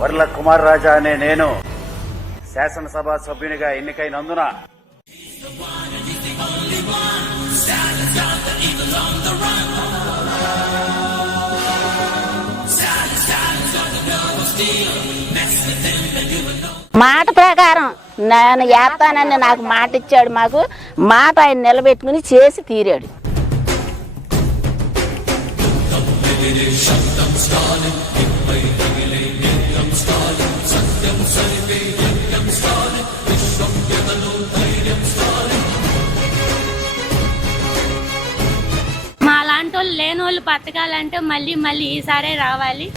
వర్ల కుమార్ రాజా అనే నేను శాసనసభ సభ్యునిగా ఎన్నికైనందున మాట ప్రకారం నేను చేస్తానని నాకు మాట ఇచ్చాడు. మాకు మాట ఆయన నిలబెట్టుకుని చేసి తీరాడు. మా లాంటి వాళ్ళు లేని వాళ్ళు బతకాలంటే మళ్ళీ ఈసారే రావాలి.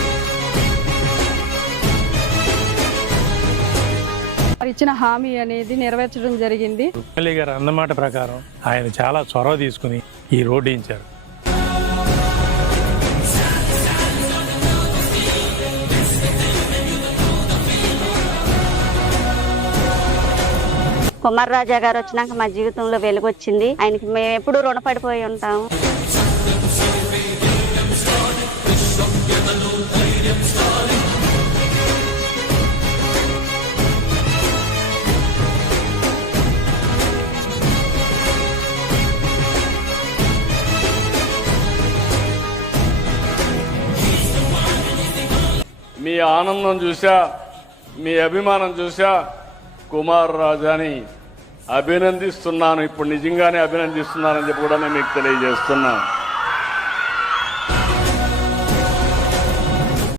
ఇచ్చిన హామీ అనేది నెరవేర్చడం జరిగింది. ఎమ్మెల్యే గారు అన్నమాట ప్రకారం ఆయన చాలా చొరవ తీసుకుని ఈ రోడ్డు ఇచ్చారు. కుమార్ రాజా గారు వచ్చినాక మా జీవితంలో వెలుగొచ్చింది. ఆయనకి మేము ఎప్పుడు రుణపడిపోయి ఉంటాము. మీ ఆనందం చూసా, మీ అభిమానం చూసా కుమార్ రాజాని అభినందిస్తున్నాను. ఇప్పుడు నిజంగానే అభినందిస్తున్నానని చెప్పి కూడా నేను మీకు తెలియజేస్తున్నాను.